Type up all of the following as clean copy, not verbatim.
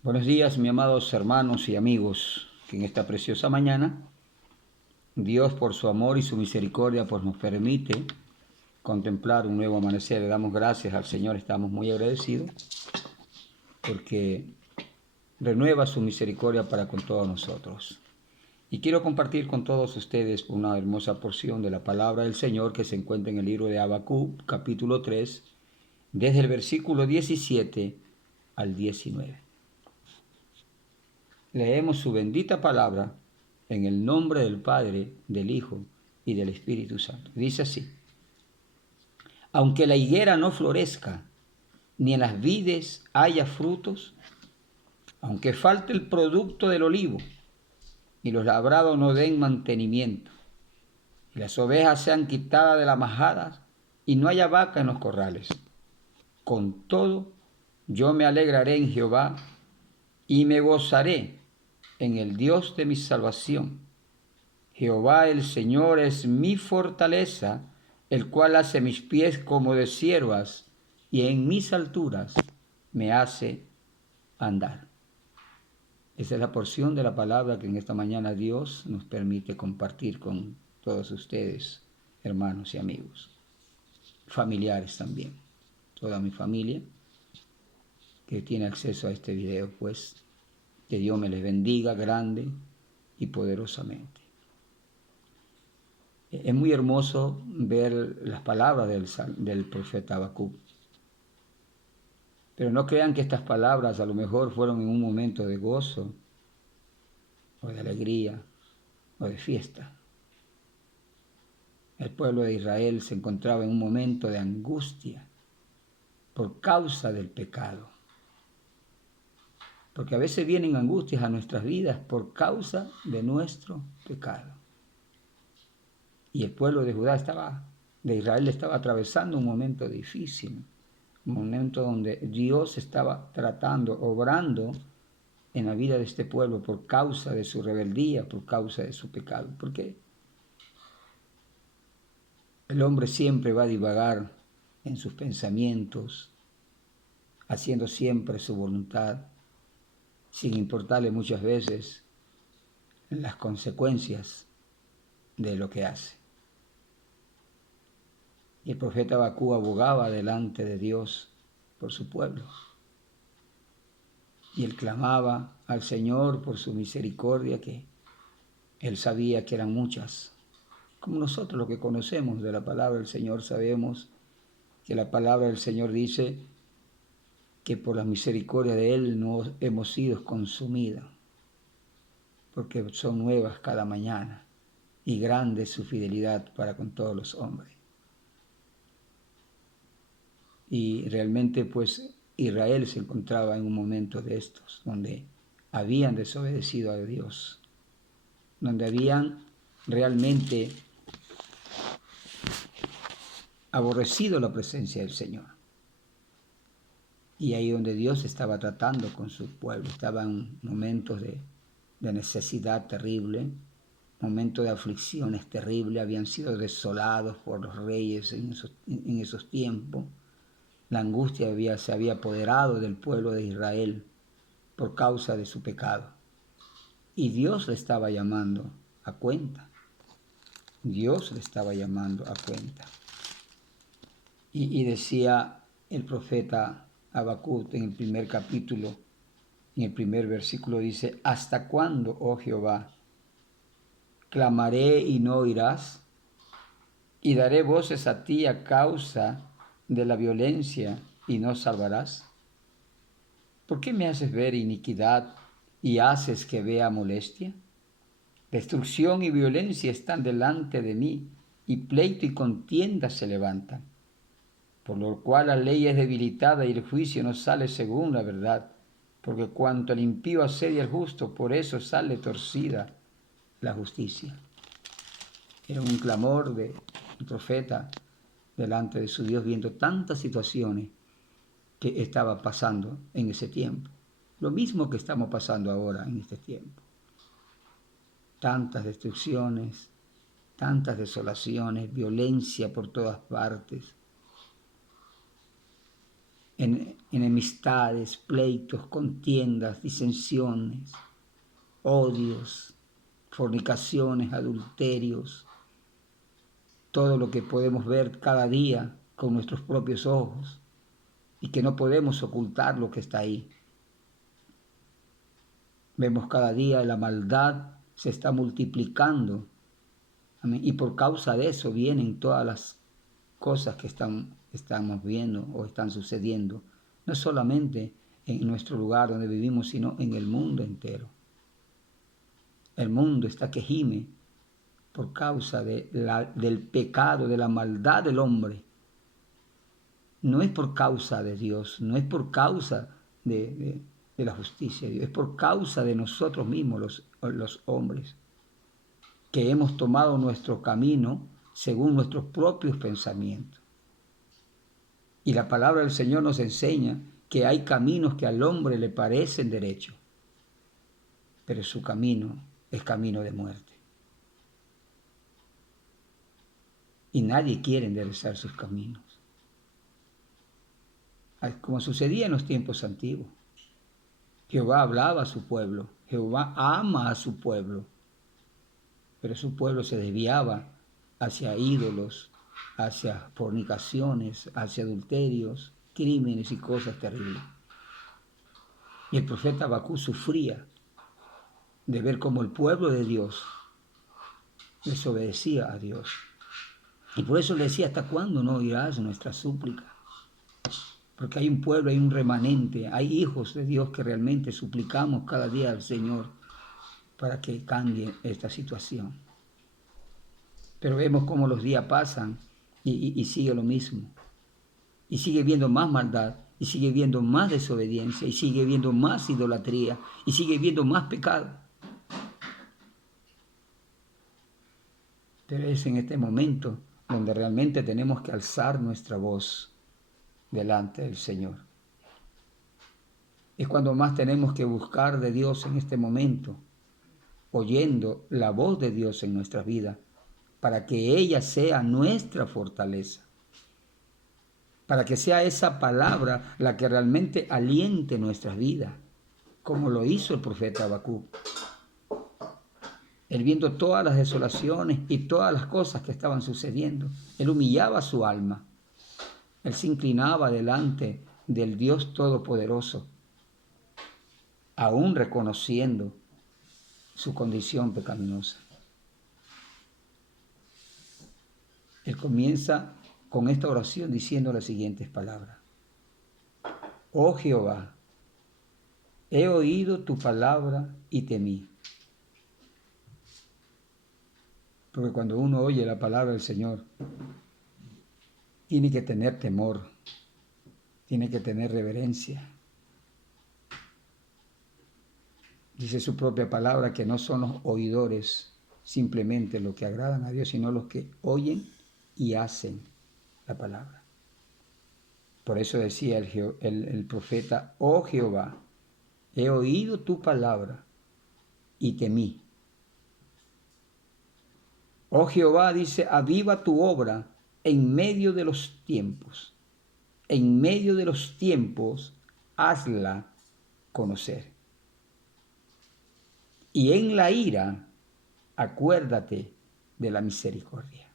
Buenos días, mis amados hermanos y amigos, que en esta preciosa mañana Dios por su amor y su misericordia pues nos permite contemplar un nuevo amanecer. Le damos gracias al Señor, estamos muy agradecidos porque renueva su misericordia para con todos nosotros. Y quiero compartir con todos ustedes una hermosa porción de la palabra del Señor que se encuentra en el libro de Habacuc, capítulo 3, desde el versículo 17 al 19. Leemos su bendita palabra en el nombre del Padre, del Hijo y del Espíritu Santo. Dice así: aunque la higuera no florezca, ni en las vides haya frutos, aunque falte el producto del olivo, y los labrados no den mantenimiento, y las ovejas sean quitadas de las majadas, y no haya vaca en los corrales, con todo yo me alegraré en Jehová, y me gozaré en el Dios de mi salvación. Jehová el Señor es mi fortaleza, el cual hace mis pies como de ciervas, y en mis alturas me hace andar. Esa es la porción de la palabra que en esta mañana Dios nos permite compartir con todos ustedes, hermanos y amigos, familiares también. Toda mi familia que tiene acceso a este video, pues que Dios me les bendiga grande y poderosamente. Es muy hermoso ver las palabras del profeta Habacuc. Pero no crean que estas palabras a lo mejor fueron en un momento de gozo, o de alegría, o de fiesta. El pueblo de Israel se encontraba en un momento de angustia por causa del pecado. Porque a veces vienen angustias a nuestras vidas por causa de nuestro pecado. Y el pueblo de Israel estaba atravesando un momento difícil, un momento donde Dios estaba tratando, obrando en la vida de este pueblo por causa de su rebeldía, por causa de su pecado. Porque el hombre siempre va a divagar en sus pensamientos, haciendo siempre su voluntad, sin importarle muchas veces las consecuencias de lo que hace. Y el profeta Habacuc abogaba delante de Dios por su pueblo. Y él clamaba al Señor por su misericordia, que él sabía que eran muchas. Como nosotros los que conocemos de la palabra del Señor sabemos que la palabra del Señor dice que por la misericordia de Él no hemos sido consumidos, porque son nuevas cada mañana y grande es su fidelidad para con todos los hombres. Y realmente pues Israel se encontraba en un momento de estos, donde habían desobedecido a Dios, donde habían realmente aborrecido la presencia del Señor. Y ahí donde Dios estaba tratando con su pueblo, estaban momentos de necesidad terrible, momentos de aflicciones terribles, habían sido desolados por los reyes en esos tiempos. La angustia se había apoderado del pueblo de Israel por causa de su pecado. Y Dios le estaba llamando a cuenta. Dios le estaba llamando a cuenta. Y decía el profeta Habacuc en el primer capítulo, en el primer versículo dice: ¿hasta cuándo, oh Jehová, clamaré y no oirás? Y daré voces a ti a causa de la violencia y no salvarás. ¿Por qué me haces ver iniquidad y haces que vea molestia? Destrucción y violencia están delante de mí, y pleito y contienda se levantan. Por lo cual la ley es debilitada y el juicio no sale según la verdad, porque cuanto el impío asedia al justo, por eso sale torcida la justicia. Era un clamor de un profeta delante de su Dios, viendo tantas situaciones que estaba pasando en ese tiempo. Lo mismo que estamos pasando ahora en este tiempo. Tantas destrucciones, tantas desolaciones, violencia por todas partes. enemistades, pleitos, contiendas, disensiones, odios, fornicaciones, adulterios, todo lo que podemos ver cada día con nuestros propios ojos y que no podemos ocultar lo que está ahí. Vemos cada día la maldad se está multiplicando. Amén. Y por causa de eso vienen todas las cosas que estamos viendo o están sucediendo, no solamente en nuestro lugar donde vivimos, sino en el mundo entero. El mundo está que gime por causa del pecado, de la maldad del hombre. No es por causa de Dios, no es por causa de la justicia de Dios, es por causa de nosotros mismos, los hombres, que hemos tomado nuestro camino según nuestros propios pensamientos. Y la palabra del Señor nos enseña que hay caminos que al hombre le parecen derechos, pero su camino es camino de muerte. Y nadie quiere enderezar sus caminos. Como sucedía en los tiempos antiguos. Jehová hablaba a su pueblo, Jehová ama a su pueblo, pero su pueblo se desviaba hacia ídolos, hacia fornicaciones, hacia adulterios, crímenes y cosas terribles. Y el profeta Habacuc sufría de ver cómo el pueblo de Dios desobedecía a Dios. Y por eso le decía, ¿hasta cuándo no oirás nuestra súplica? Porque hay un pueblo, hay un remanente, hay hijos de Dios que realmente suplicamos cada día al Señor para que cambie esta situación. Pero vemos cómo los días pasan y sigue lo mismo. Y sigue viendo más maldad, y sigue viendo más desobediencia, y sigue viendo más idolatría, y sigue viendo más pecado. Pero es en este momento donde realmente tenemos que alzar nuestra voz delante del Señor. Es cuando más tenemos que buscar de Dios en este momento, oyendo la voz de Dios en nuestras vidas, para que ella sea nuestra fortaleza, para que sea esa palabra la que realmente aliente nuestras vidas, como lo hizo el profeta Habacuc. Él viendo todas las desolaciones y todas las cosas que estaban sucediendo, él humillaba su alma, él se inclinaba delante del Dios Todopoderoso, aún reconociendo su condición pecaminosa. Él comienza con esta oración diciendo las siguientes palabras. Oh Jehová, he oído tu palabra y temí. Porque cuando uno oye la palabra del Señor, tiene que tener temor, tiene que tener reverencia. Dice su propia palabra que no son los oidores simplemente los que agradan a Dios, sino los que oyen y hacen la palabra. Por eso decía el profeta, oh Jehová, he oído tu palabra y temí. Oh Jehová, dice, aviva tu obra en medio de los tiempos. En medio de los tiempos, hazla conocer. Y en la ira, acuérdate de la misericordia.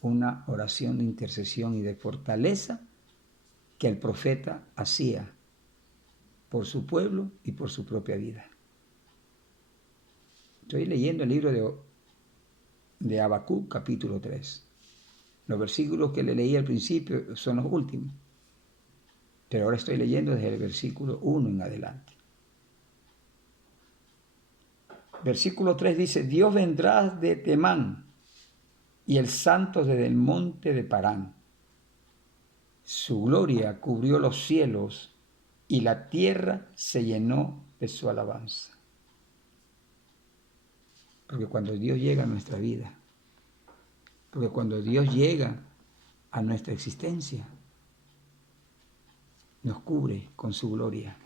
Una oración de intercesión y de fortaleza que el profeta hacía por su pueblo y por su propia vida. Estoy leyendo el libro de Habacuc, capítulo 3. Los versículos que le leí al principio son los últimos, pero ahora estoy leyendo desde el versículo 1 en adelante. Versículo 3 dice, Dios vendrá de Temán y el santo desde el monte de Parán. Su gloria cubrió los cielos y la tierra se llenó de su alabanza. Porque cuando Dios llega a nuestra vida, porque cuando Dios llega a nuestra existencia, nos cubre con su gloria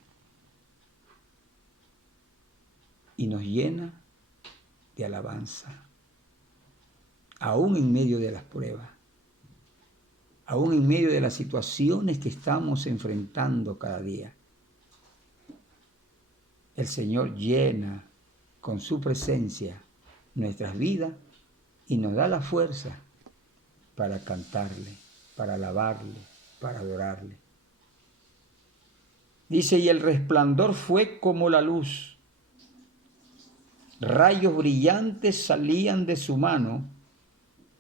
y nos llena de alabanza, aún en medio de las pruebas, aún en medio de las situaciones que estamos enfrentando cada día. El Señor llena con su presencia nuestras vidas y nos da la fuerza para cantarle, para alabarle, para adorarle. Dice, y el resplandor fue como la luz. Rayos brillantes salían de su mano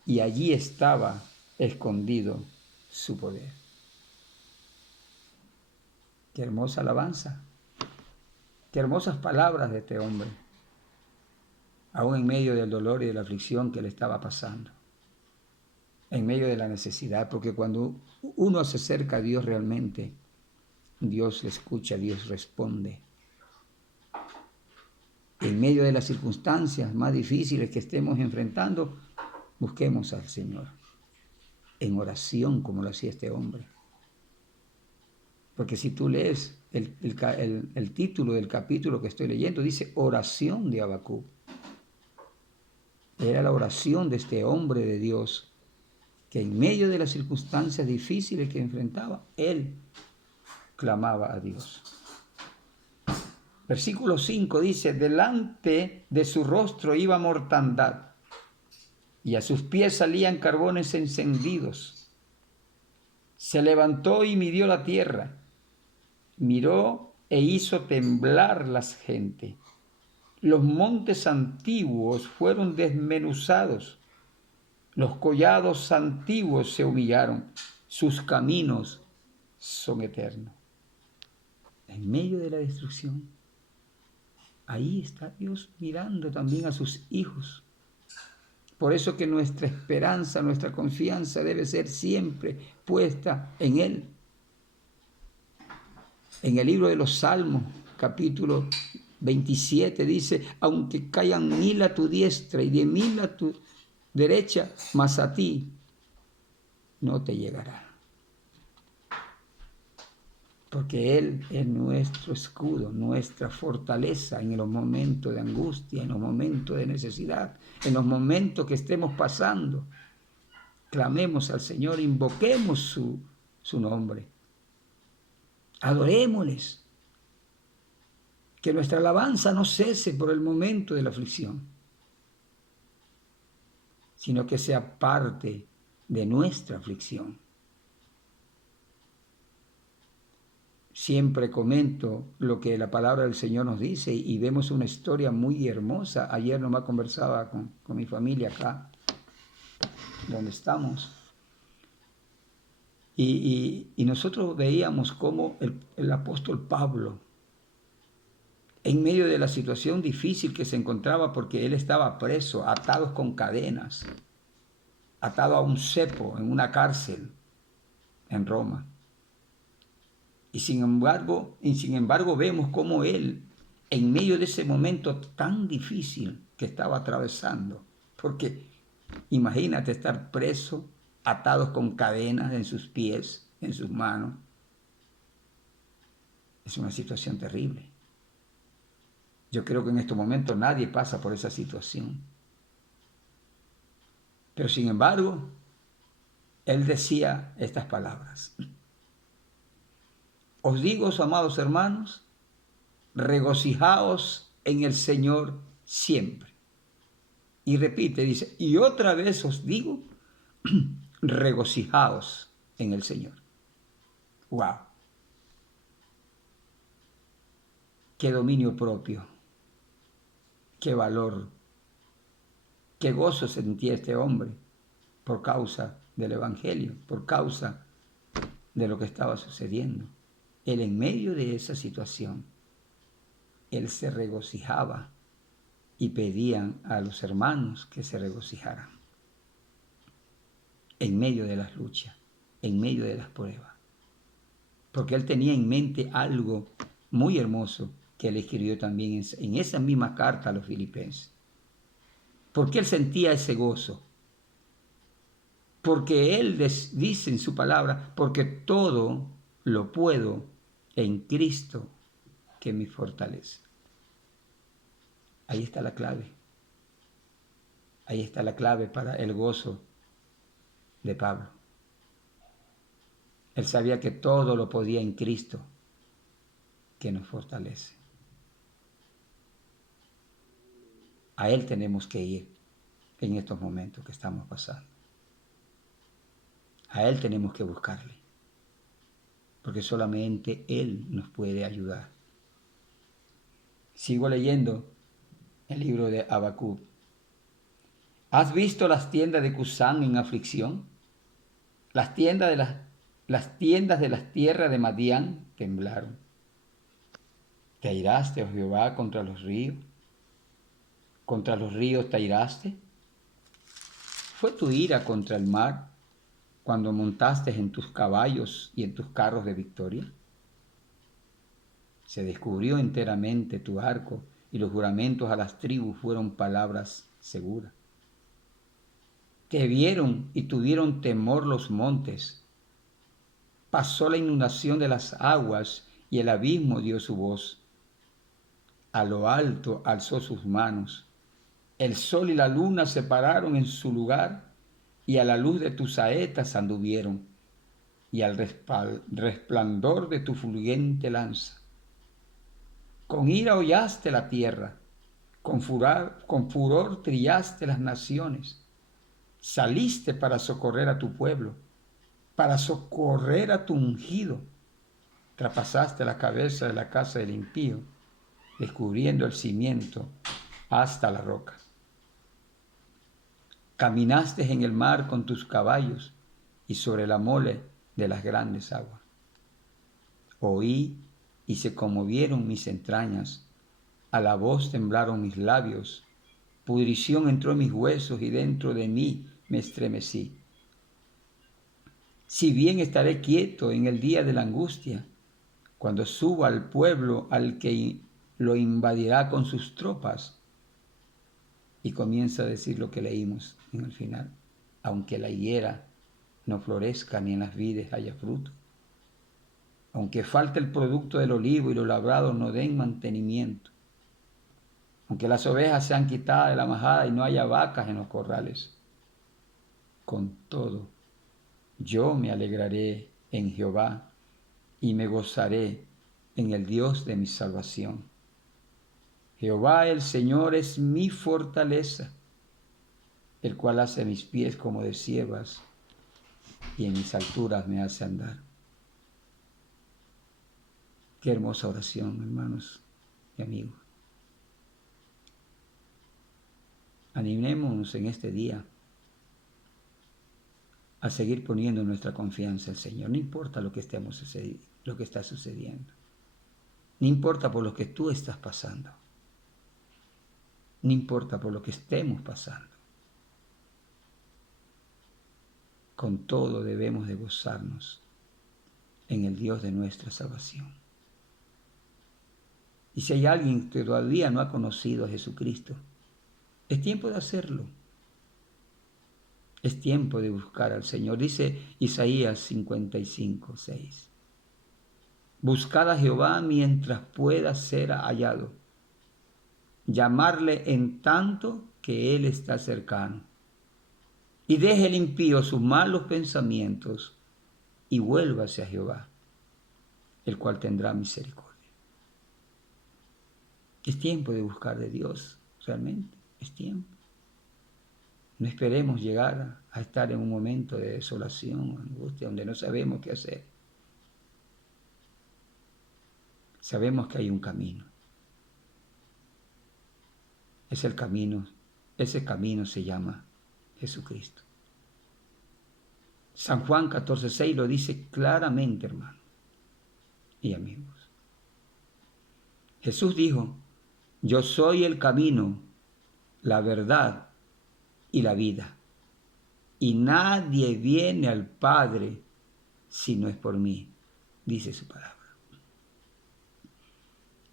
y allí estaba escondido su poder. Qué hermosa alabanza, qué hermosas palabras de este hombre, aún en medio del dolor y de la aflicción que le estaba pasando, en medio de la necesidad, porque cuando uno se acerca a Dios realmente, Dios le escucha, Dios responde. En medio de las circunstancias más difíciles que estemos enfrentando, busquemos al Señor en oración, como lo hacía este hombre. Porque si tú lees el título del capítulo que estoy leyendo, dice oración de Habacuc. Era la oración de este hombre de Dios, que en medio de las circunstancias difíciles que enfrentaba, él clamaba a Dios. Versículo 5 dice, delante de su rostro iba mortandad, y a sus pies salían carbones encendidos. Se levantó y midió la tierra, miró e hizo temblar las gentes. Los montes antiguos fueron desmenuzados, los collados antiguos se humillaron, sus caminos son eternos. En medio de la destrucción, ahí está Dios mirando también a sus hijos. Por eso que nuestra esperanza, nuestra confianza debe ser siempre puesta en Él. En el libro de los Salmos, capítulo 27, dice, aunque caigan 1000 a tu diestra y 10.000 a tu derecha, mas a ti no te llegará. Porque Él es nuestro escudo, nuestra fortaleza en los momentos de angustia, en los momentos de necesidad, en los momentos que estemos pasando. Clamemos al Señor, invoquemos su nombre. Adorémosles. Que nuestra alabanza no cese por el momento de la aflicción, sino que sea parte de nuestra aflicción. Siempre comento lo que la palabra del Señor nos dice y vemos una historia muy hermosa. Ayer nomás conversaba con mi familia acá, donde estamos, y nosotros veíamos cómo el apóstol Pablo, en medio de la situación difícil que se encontraba, porque él estaba preso, atado con cadenas, atado a un cepo en una cárcel en Roma. Y sin embargo vemos cómo él, en medio de ese momento tan difícil que estaba atravesando, porque imagínate estar preso, atados con cadenas en sus pies, en sus manos, es una situación terrible. Yo creo que en estos momentos nadie pasa por esa situación. Pero sin embargo, él decía estas palabras. Os digo, amados hermanos, regocijaos en el Señor siempre. Y repite, dice, y otra vez os digo, regocijaos en el Señor. ¡Wow! ¡Qué dominio propio! ¡Qué valor! ¡Qué gozo sentía este hombre por causa del Evangelio, por causa de lo que estaba sucediendo! Él, en medio de esa situación, él se regocijaba y pedían a los hermanos que se regocijaran en medio de las luchas, en medio de las pruebas. Porque él tenía en mente algo muy hermoso que él escribió también en esa misma carta a los filipenses. Porque él sentía ese gozo. Porque él dice en su palabra, porque todo lo puedo en Cristo que me fortalece. Ahí está la clave. Ahí está la clave para el gozo de Pablo. Él sabía que todo lo podía en Cristo, que nos fortalece. A Él tenemos que ir en estos momentos que estamos pasando. A Él tenemos que buscarle, porque solamente Él nos puede ayudar. Sigo leyendo el libro de Habacuc. ¿Has visto las tiendas de Cusán en aflicción? Las tiendas de las tierras de Madián temblaron. ¿Te airaste, oh Jehová, contra los ríos? ¿Contra los ríos te airaste? ¿Fue tu ira contra el mar cuando montaste en tus caballos y en tus carros de victoria? Se descubrió enteramente tu arco y los juramentos a las tribus fueron palabras seguras. Te vieron y tuvieron temor los montes. Pasó la inundación de las aguas y el abismo dio su voz. A lo alto alzó sus manos. El sol y la luna se pararon en su lugar y a la luz de tus saetas anduvieron y al resplandor de tu fulgente lanza. Con ira hollaste la tierra, con furor trillaste las naciones. Saliste para socorrer a tu pueblo, para socorrer a tu ungido. Traspasaste la cabeza de la casa del impío, descubriendo el cimiento hasta la roca. Caminaste en el mar con tus caballos y sobre la mole de las grandes aguas. Oí y se conmovieron mis entrañas, a la voz temblaron mis labios, pudrición entró en mis huesos y dentro de mí me estremecí. Si bien estaré quieto en el día de la angustia, cuando suba al pueblo al que lo invadirá con sus tropas. Y comienza a decir lo que leímos en el final. Aunque la higuera no florezca ni en las vides haya fruto, aunque falte el producto del olivo y los labrados no den mantenimiento, aunque las ovejas sean quitadas de la majada y no haya vacas en los corrales, con todo, yo me alegraré en Jehová y me gozaré en el Dios de mi salvación. Jehová el Señor es mi fortaleza, el cual hace mis pies como de cievas y en mis alturas me hace andar. Qué hermosa oración, hermanos y amigos. Animémonos en este día a seguir poniendo nuestra confianza en el Señor. No importa lo que está sucediendo. No importa por lo que tú estás pasando. No importa por lo que estemos pasando. Con todo debemos de gozarnos en el Dios de nuestra salvación. Y si hay alguien que todavía no ha conocido a Jesucristo, es tiempo de hacerlo. Es tiempo de buscar al Señor. Dice Isaías 55:6. Buscad a Jehová mientras pueda ser hallado. Llamarle en tanto que Él está cercano. Y deje el impío sus malos pensamientos y vuélvase a Jehová, el cual tendrá misericordia. Es tiempo de buscar de Dios, realmente, es tiempo. No esperemos llegar a estar en un momento de desolación, angustia, donde no sabemos qué hacer. Sabemos que hay un camino. Es el camino, ese camino se llama Jesucristo. San Juan 14:6 lo dice claramente, hermano y amigos. Jesús dijo: yo soy el camino, la verdad y la vida. Y nadie viene al Padre si no es por mí, dice su palabra.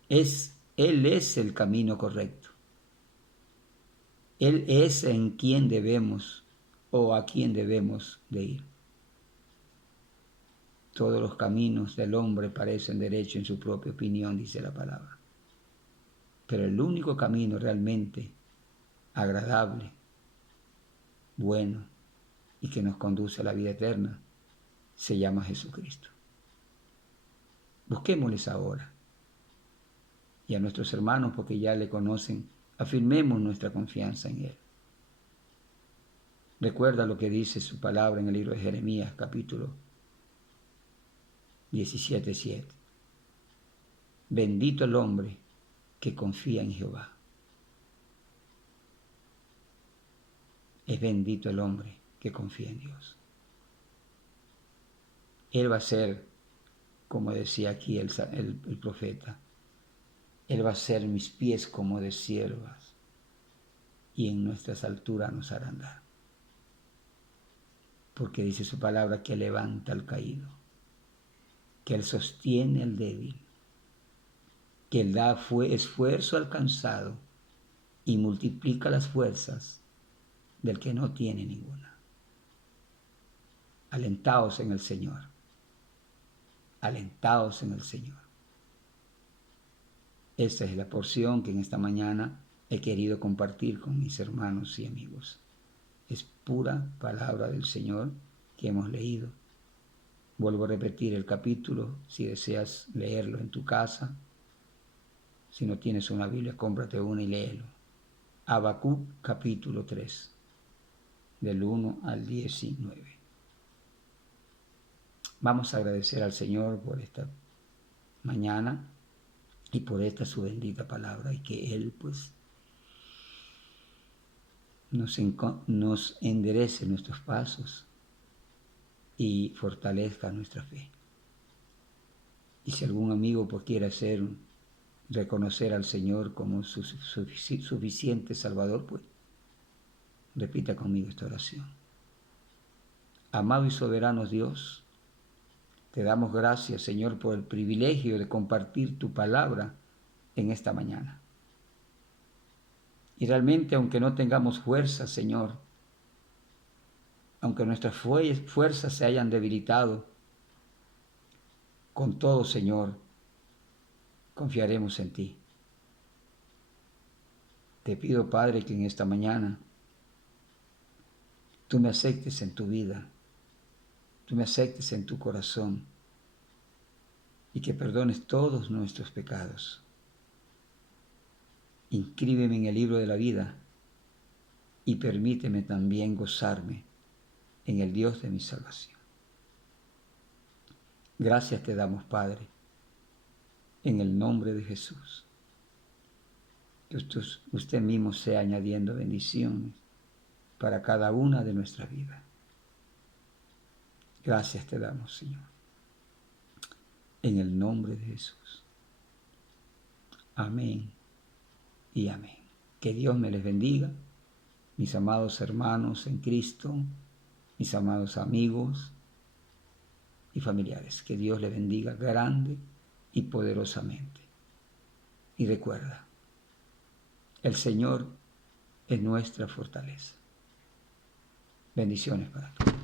Él es el camino correcto. Él es en quien debemos o a quien debemos de ir. Todos los caminos del hombre parecen derechos en su propia opinión, dice la palabra. Pero el único camino realmente agradable, bueno y que nos conduce a la vida eterna se llama Jesucristo. Busquémosles ahora. Y a nuestros hermanos, porque ya le conocen, afirmemos nuestra confianza en Él. Recuerda lo que dice su palabra en el libro de Jeremías, capítulo 17:7. Bendito el hombre que confía en Jehová. Es bendito el hombre que confía en Dios. Él va a ser, como decía aquí el profeta, Él va a ser mis pies como de siervas y en nuestras alturas nos hará andar. Porque dice su palabra que levanta al caído, que Él sostiene al débil, que Él da esfuerzo al cansado y multiplica las fuerzas del que no tiene ninguna. Alentaos en el Señor. Alentaos en el Señor. Esta es la porción que en esta mañana he querido compartir con mis hermanos y amigos. Es pura palabra del Señor que hemos leído. Vuelvo a repetir el capítulo, si deseas leerlo en tu casa. Si no tienes una Biblia, cómprate una y léelo. Habacuc capítulo 3, del 1 al 19. Vamos a agradecer al Señor por esta mañana y por esta su bendita palabra, y que Él pues nos enderece nuestros pasos y fortalezca nuestra fe. Y si algún amigo pues quiere reconocer al Señor como su suficiente Salvador, pues repita conmigo esta oración. Amado y soberano Dios, te damos gracias, Señor, por el privilegio de compartir tu palabra en esta mañana. Y realmente, aunque no tengamos fuerza, Señor, aunque nuestras fuerzas se hayan debilitado, con todo, Señor, confiaremos en ti. Te pido, Padre, que en esta mañana tú me aceptes en tu vida, tú me aceptes en tu corazón y que perdones todos nuestros pecados. Inscríbeme en el libro de la vida y permíteme también gozarme en el Dios de mi salvación. Gracias te damos, Padre, en el nombre de Jesús. Que usted mismo sea añadiendo bendiciones para cada una de nuestras vidas. Gracias te damos, Señor. En el nombre de Jesús. Amén y amén. Que Dios me les bendiga, mis amados hermanos en Cristo, mis amados amigos y familiares. Que Dios les bendiga grande y poderosamente. Y recuerda, el Señor es nuestra fortaleza. Bendiciones para todos.